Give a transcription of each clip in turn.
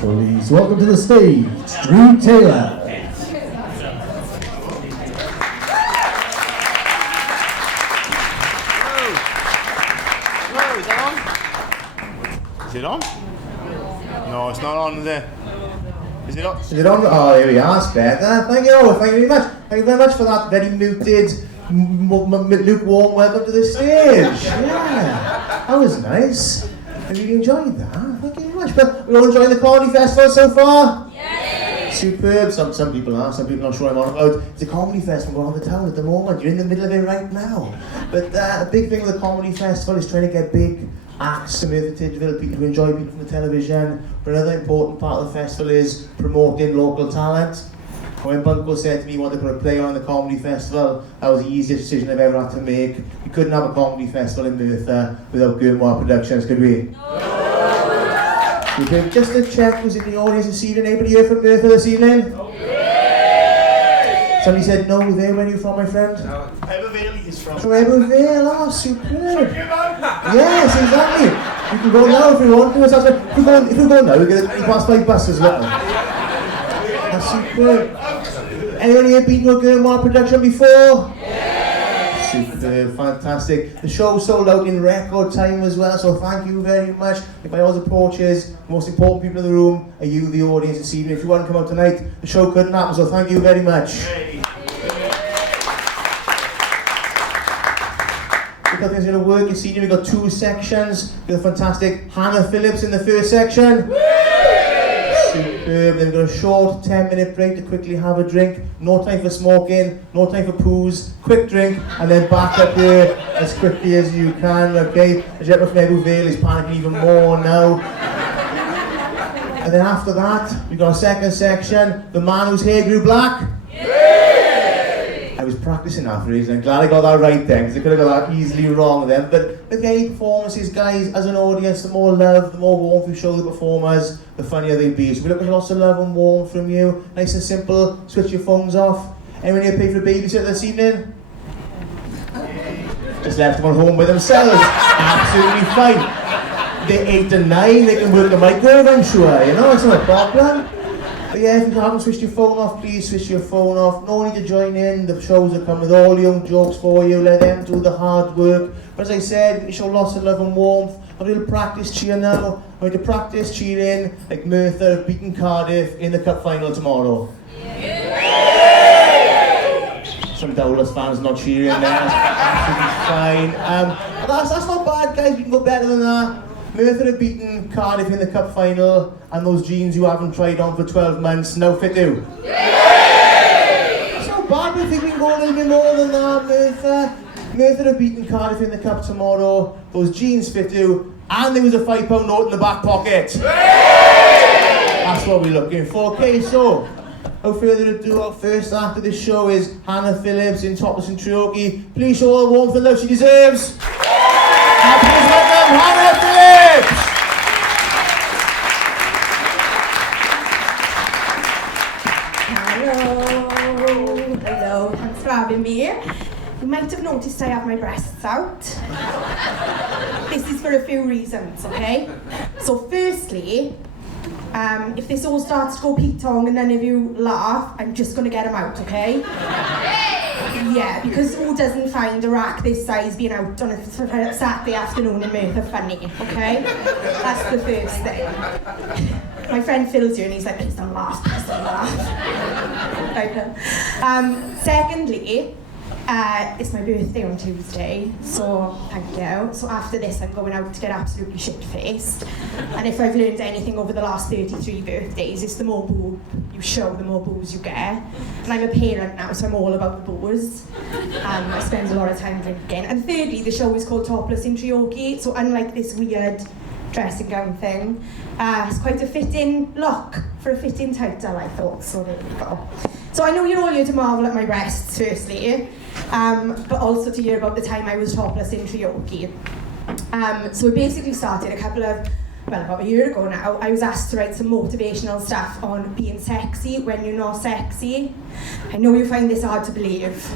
Please welcome to the stage, Drew Taylor. Hello, is that on? Is it on? No, it's not on, is it? Is it on? Is it on? Oh, here we are, it's better. Thank you very much. Thank you very much for that very muted, lukewarm welcome to the stage. Yeah, that was nice. I really enjoyed that. Thank you very much. But we're all enjoying the comedy festival so far? Yeah. Superb. Some people are, some people are not sure I'm on about. It's a comedy festival going on the town at the moment. You're in the middle of it right now. But the big thing with the comedy festival is trying to get big acts to Merthyr, Tydfil, people who enjoy people from the television. But another important part of the festival is promoting local talent. When Bunko said to me he wanted to put a play on the comedy festival, that was the easiest decision I've ever had to make. We couldn't have a comedy festival in Merthyr without Gilmore Productions, could we? No. Okay, just to check who's in the audience this evening. Anybody here from Merthyr this evening? No. Somebody said no there. Where are you from, my friend? No. Merthyr is from. From Merthyr, oh, superb. Yes, exactly. You can go now if you want to. If you go now, you get pass by bus as well. That's superb. Anyone here been to a Gilmore production before? Yeah. Superb, fantastic. The show sold out in record time as well, so thank you very much. If I always approach is, the most important people in the room are you, the audience this evening. If you want to come out tonight, the show couldn't happen, so thank you very much. Look how things are going to work. You see, we've got two sections. We've got fantastic Hannah Phillips in the first section. Superb. Then we've got a short 10-minute break to quickly have a drink. No time for smoking, no time for poos. Quick drink, and then back up here as quickly as you can. Okay. The gentleman from Merthyr is panicking even more now. And then after that, we've got a second section. The man whose hair grew black. I was practicing that for a reason. I'm glad I got that right then, because I could have got that easily wrong then. But with any performances, guys, as an audience, the more love, the more warmth you show the performers, the funnier they be. So we're looking for lots of love and warmth from you. Nice and simple. Switch your phones off. Anyone here pay for a babysitter this evening? Just left them at home by themselves. Absolutely fine. They're 8 and 9. They can work the microwave, I'm sure. You know, it's not a problem. But yeah, if you haven't switched your phone off, please switch your phone off. No need to join in. The shows will come with all young jokes for you. Let them do the hard work. But as I said, you show lots of love and warmth. A little practice cheer now. I'm going to practice cheering like Merthyr have beaten Cardiff in the cup final tomorrow. Some Topless fans not cheering there. Absolutely fine. That's not bad, guys. We can go better than that. Merthyr have beaten Cardiff in the cup final, and those jeans you haven't tried on for 12 months now fit you. It's not bad, but I think we can go a little bit more than that, Merthyr. Merthyr have beaten Cardiff in the cup tomorrow, those jeans fit you, and there was a £5 note in the back pocket. That's what we're looking for. Okay, so, without further ado, our first act of this show is Hannah Phillips in Topless and Treorchy. Please show her warmth and love she deserves. Please welcome Hannah Phillips! Hello, thanks for having me. You might have noticed I have my breasts out. This is for a few reasons, okay? So firstly, if this all starts to go Pete-tong and none of you laugh, I'm just going to get them out, okay? Yeah, because who doesn't find a rack this size being out on a Saturday afternoon in Merthyr funny, okay? That's the first thing. My friend Phil's here and he's like, please don't laugh, please don't laugh. Secondly, it's my birthday on Tuesday, so thank you. So after this I'm going out to get absolutely shit-faced. And if I've learned anything over the last 33 birthdays, it's the more booze you show, the more booze you get. And I'm a parent now, so I'm all about the booze. I spend a lot of time drinking. And thirdly, the show is called Topless in Treorchy, so unlike this weird dressing gown thing, it's quite a fitting look for a fitting title, I thought, so there we go. So I know you're all here to marvel at my breasts, firstly, but also to hear about the time I was topless in Treorchy. So we basically started a couple of well, about a year ago now, I was asked to write some motivational stuff on being sexy when you're not sexy. I know you find this hard to believe.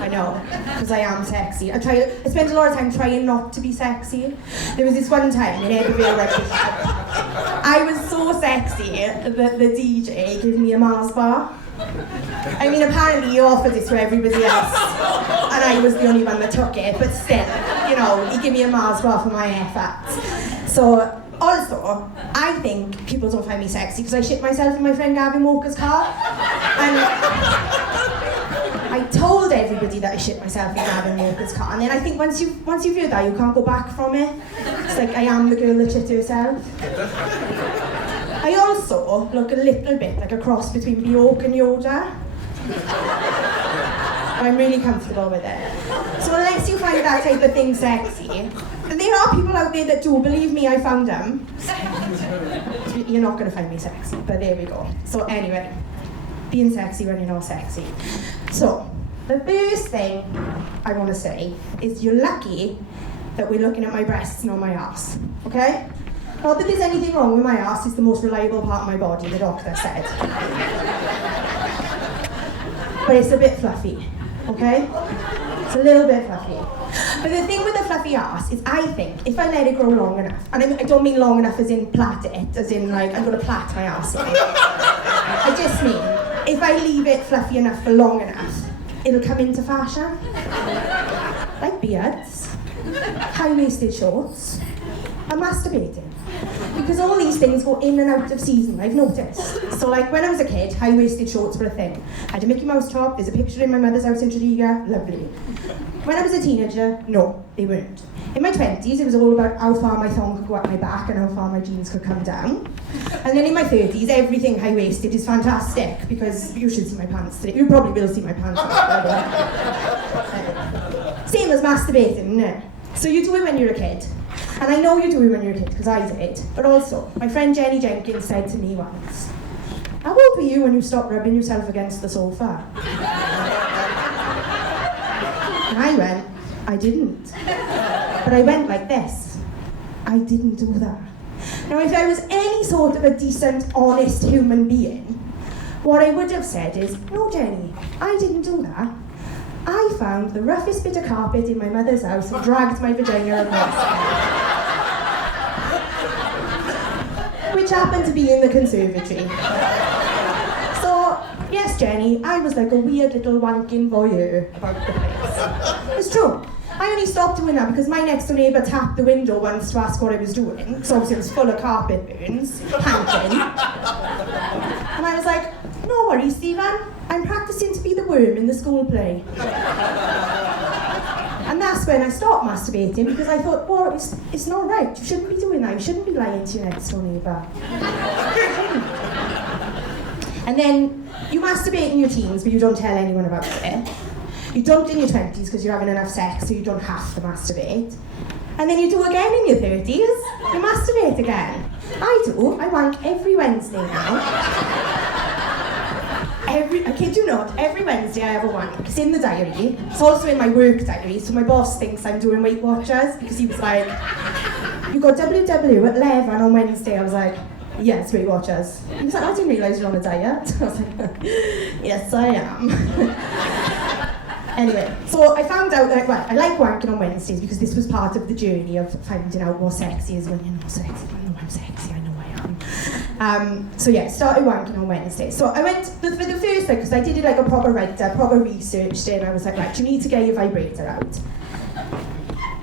I know, because I am sexy. I spent a lot of time trying not to be sexy. There was this one time in Edinburgh Rugby Club. I was so sexy that the DJ gave me a Mars bar. I mean, apparently he offered it to everybody else, and I was the only one that took it, but still, you know, he gave me a Mars bar for my efforts. So, also, I think people don't find me sexy because I shit myself in my friend Gavin Walker's car. And I told everybody that I shit myself in Gavin Walker's car, and then I think once you've heard that, you can't go back from it. It's like, I am the girl that shit herself. I also look a little bit like a cross between Bjork and Yoda. I'm really comfortable with it. So unless you find that type of thing sexy, and there are people out there that do, believe me, I found them. You're not going to find me sexy, but there we go. So anyway, being sexy when you're not sexy. So, the first thing I want to say is you're lucky that we're looking at my breasts, not my ass, okay? Not that there's anything wrong with my ass, it's the most reliable part of my body, the doctor said. But it's a bit fluffy, okay? It's a little bit fluffy. But the thing with the fluffy ass is I think if I let it grow long enough, and I don't mean long enough as in plait it, as in like I'm going to plait my ass in it. I just mean if I leave it fluffy enough for long enough, it'll come into fashion. Like beards, high-waisted shorts, and masturbating. Because all these things go in and out of season, I've noticed. So like when I was a kid, high-waisted shorts were a thing. I had a Mickey Mouse top, there's a picture in my mother's house in Treorchy, lovely. When I was a teenager, no, they weren't. In my 20s, it was all about how far my thong could go up my back and how far my jeans could come down. And then in my 30s, everything high-waisted is fantastic, because you should see my pants today. You probably will see my pants today. Same as masturbating, isn't it? So you do it when you're a kid. And I know you do it when you're a kid, because I did. But also, my friend Jenny Jenkins said to me once, how old were you when you stopped rubbing yourself against the sofa? And I went, I didn't. But I went like this. I didn't do that. Now, if I was any sort of a decent, honest human being, what I would have said is, no, Jenny, I didn't do that. I found the roughest bit of carpet in my mother's house and dragged my vagina across it. Which happened to be in the conservatory. So, yes, Jenny, I was like a weird little wanking voyeur about the place. It's true. I only stopped doing that because my next door neighbour tapped the window once to ask what I was doing, so obviously it was full of carpet burns, hanking. And I was like, no worries, Stephen, I'm practising to be the worm in the school play. And that's when I stopped masturbating, because I thought, well, it's not right, you shouldn't be doing that, you shouldn't be lying to your next door neighbour. And then you masturbate in your teens, but you don't tell anyone about it. You don't in your 20s because you're having enough sex, so you don't have to masturbate. And then you do again in your 30s, you masturbate again. I do, I wank every Wednesday now. I kid you not, every Wednesday I have a wank. It's in the diary. It's also in my work diary, so my boss thinks I'm doing Weight Watchers, because he was like, you got WW at 11 on Wednesday. I was like, yes, Weight Watchers. He was like, I didn't realise you're on a diet. I was like, yes, I am. Anyway, so I found out that, well, I like wanking on Wednesdays because this was part of the journey of finding out what sexy is when you're not sexy. I know I'm sexy, I know I am. So yeah, started wanking on Wednesdays. So I went, for the first thing, because I did it like a proper writer, proper research day, and I was like, right, you need to get your vibrator out.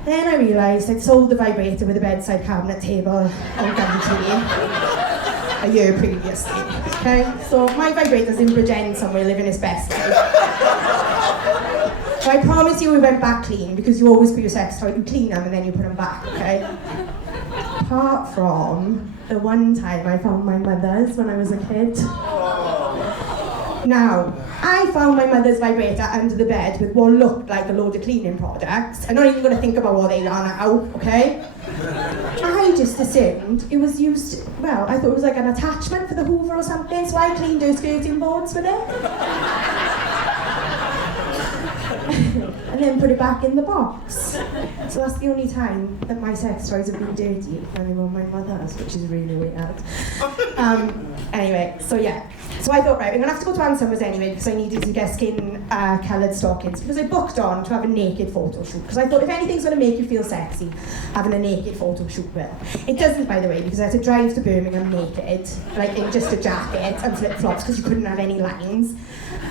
Then I realised I'd sold the vibrator with a bedside cabinet table on Gumtree a year previously. Okay, so my vibrator's in Bridgend somewhere living his best life. So I promise you we went back clean, because you always put your sex toy, you clean them and then you put them back, okay? Apart from the one time I found my mother's when I was a kid. Now, I found my mother's vibrator under the bed with what looked like a load of cleaning products. I'm not even going to think about what they are now, okay? I just assumed it was used, well, I thought it was like an attachment for the Hoover or something, so I cleaned her skirting boards with it. and then put it back in the box. So that's the only time that my sex toys have been dirty, and they were my mother's, which is really weird. Anyway, so yeah. So I thought, right, I'm going to have to go to Ann Summers anyway because I needed to get skin-coloured stockings because I booked on to have a naked photo shoot because I thought if anything's going to make you feel sexy, having a naked photo shoot will. It doesn't, by the way, because I had to drive to Birmingham naked, like in just a jacket and flip-flops because you couldn't have any lines.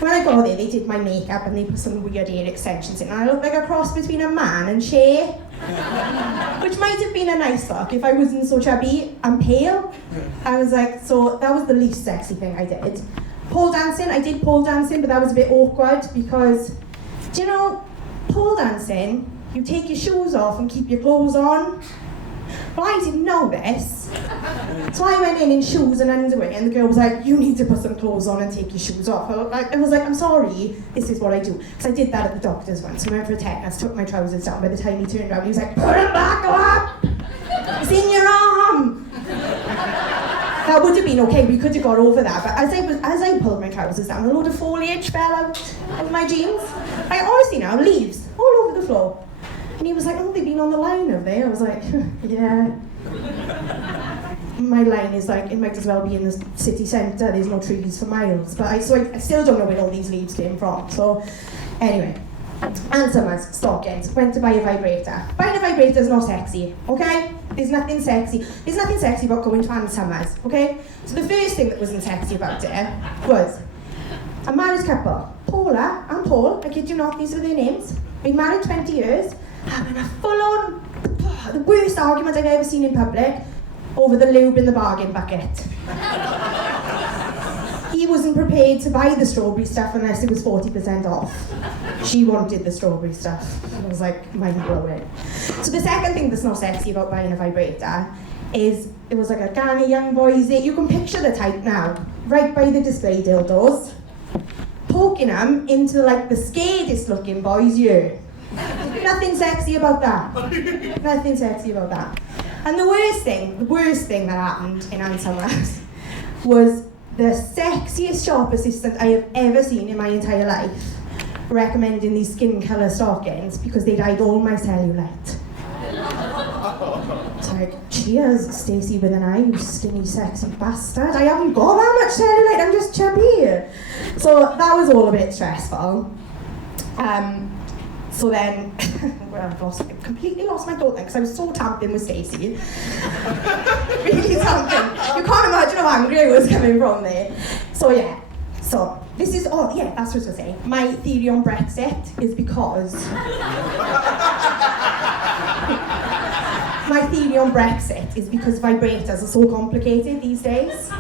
When I got there, they did my makeup and they put some weird ear extensions in and I looked like a cross between a man and Cher, which might have been a nice look if I wasn't so chubby and pale. I was like, so that was the least sexy thing I did. Pole dancing, I did pole dancing, but that was a bit awkward because, do you know, pole dancing, you take your shoes off and keep your clothes on. Well, I didn't know this. So I went in shoes and underwear and the girl was like, you need to put some clothes on and take your shoes off. I was like, I'm sorry, this is what I do. Because I did that at the doctor's once. I went for a tetanus, took my trousers down. By the time he turned around, he was like, put them back up! It's in your arm! That would have been okay, we could have got over that. But as I pulled my trousers down, a load of foliage fell out of my jeans. I honestly now, leaves all over the floor. And he was like, oh, they've been on the line, have they? I was like, yeah. My line is like, it might as well be in the city centre, there's no trees for miles. But I still don't know where all these leaves came from. So, anyway. Ann Summers, stockings, went to buy a vibrator. Buying a vibrator is not sexy, okay? There's nothing sexy. There's nothing sexy about going to Ann Summers, okay? So the first thing that wasn't sexy about it was a married couple, Paula and Paul, I kid you not, these are their names, been married 20 years, having a full-on, the worst argument I've ever seen in public over the lube in the bargain bucket. He wasn't prepared to buy the strawberry stuff unless it was 40% off. She wanted the strawberry stuff. I was like, mind-blowing. So the second thing that's not sexy about buying a vibrator is it was like a gang of young boys there. You can picture the type now, right by the display dildos, poking them into like the scaredest looking boys' ear. Nothing sexy about that. Nothing sexy about that. And the worst thing that happened in Ann Summers was the sexiest shop assistant I have ever seen in my entire life recommending these skin colour stockings because they'd hide all my cellulite. It's like, cheers, Stacey with an eye, you skinny, sexy bastard. I haven't got that much cellulite, I'm just chubby. So that was all a bit stressful. So then, well, I completely lost my thought then because I was so tamping with Stacey. Really tamping. You can't imagine how angry I was coming from there. So yeah, so this is, oh yeah, that's what I was going to say. My theory on Brexit is because... My theory on Brexit is because vibrators are so complicated these days.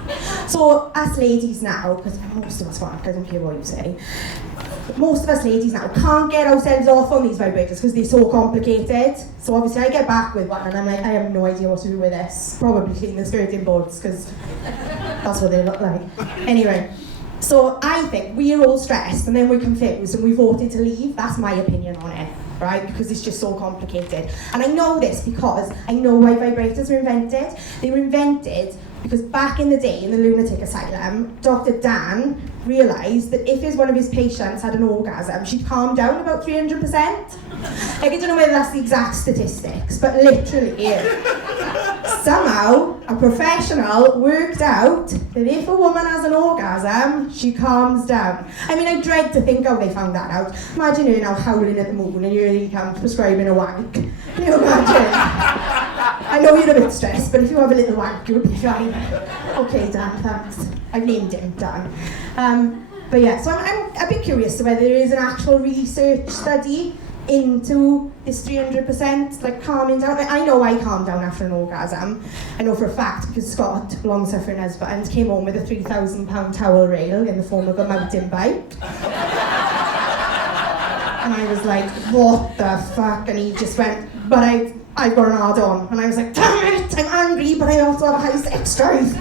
So us ladies now, because most of us aren't, I don't care what you say, most of us ladies now can't get ourselves off on these vibrators because they're so complicated. So obviously I get back with one and I'm like, I have no idea what to do with this. Probably clean the skirting boards because that's what they look like. Anyway, so I think we're all stressed and then we're confused and we voted to leave. That's my opinion on it. Right, because it's just so complicated. And I know this because I know why vibrators were invented. They were invented because back in the day in the lunatic asylum, Dr. Dan realised that if one of his patients had an orgasm, she'd calm down about 300%. Like, I don't know whether that's the exact statistics, but literally, somehow a professional worked out that if a woman has an orgasm, she calms down. I mean, I dread to think how they found that out. Imagine her now howling at the moon and here he comes prescribing a wank. Can you imagine? I know you're a bit stressed, but if you have a little wank, you'll be fine. Okay, Dan, thanks. I've named him Dan. But yeah, so I'm a bit curious to whether there is an actual research study into this 300% like calming down. I know I calm down after an orgasm. I know for a fact because Scott, long-suffering husband, came home with a £3,000 towel rail in the form of a mountain bike. And I was like, what the fuck? And he just went, but I've got an hard-on. And I was like, damn it, I'm angry, but I also have a high sex drive.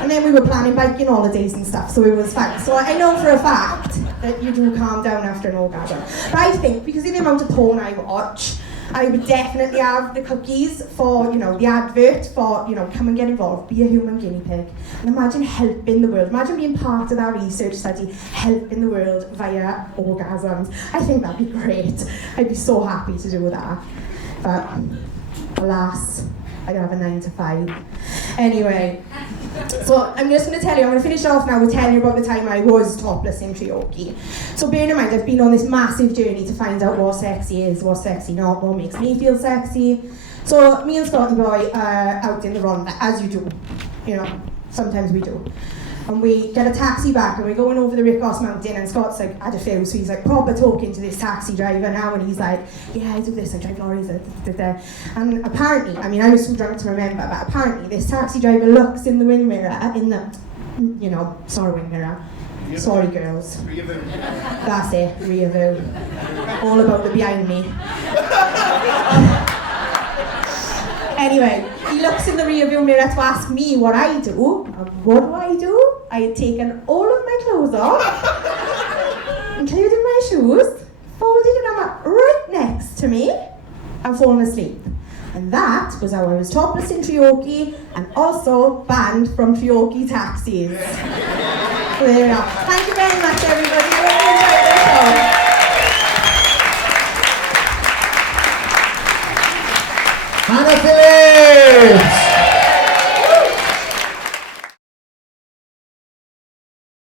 And then we were planning biking holidays and stuff, so it was fine. So I know for a fact that you do calm down after an orgasm. But I think, because of the amount of porn I watch, I would definitely have the cookies for, the advert for, come and get involved, be a human guinea pig. And imagine helping the world. Imagine being part of that research study, helping the world via orgasms. I think that'd be great. I'd be so happy to do that. But alas, I have a 9 to 5. Anyway, so I'm just going to tell you, I'm going to finish off now with telling you about the time I was topless in Treorchy. So bearing in mind, I've been on this massive journey to find out what sexy is, what's sexy not, what makes me feel sexy. So me and Scotty Boy are out in the run, as you do, sometimes we do. And we get a taxi back and we're going over the Rickos Mountain and Scott's like had a few, so he's like proper talking to this taxi driver now and he's like, yeah, I do this, I drive lorries, and apparently, I was too drunk to remember, but apparently this taxi driver looks in the wing mirror, sorry wing mirror, sorry girls. That's it, rear view. All about the behind me. Anyway, he looks in the rearview mirror to ask me what I do. And what do? I had taken all of my clothes off, including my shoes, folded them up right next to me, and fallen asleep. And that was how I was topless in Treorchy and also banned from Treorchy taxis. So there we are. Thank you very much, everybody. I really enjoyed the show. Hannah Phillips!